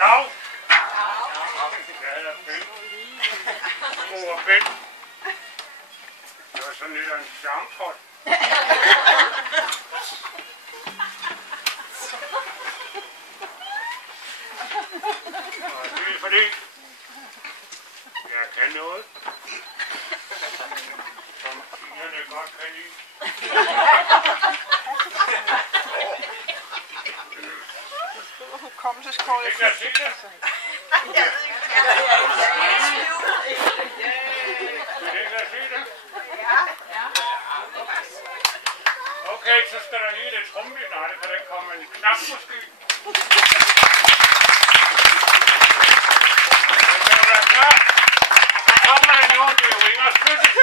Dag. Ja, der er Bent. Mor og Bent. Det var sådan lidt af en charmpot. Og det er fordi, jeg kan noget, som pigerne godt kan lide. Hukommelseskort. Ikke lade se det? Vil ikke lade se det? Okay, så skal der lige lidt trumpe. Nej, det kan da ikke komme en knap måske. Det kan jo være klar. Så kommer han jo, det er jo Ingers fødselsdag.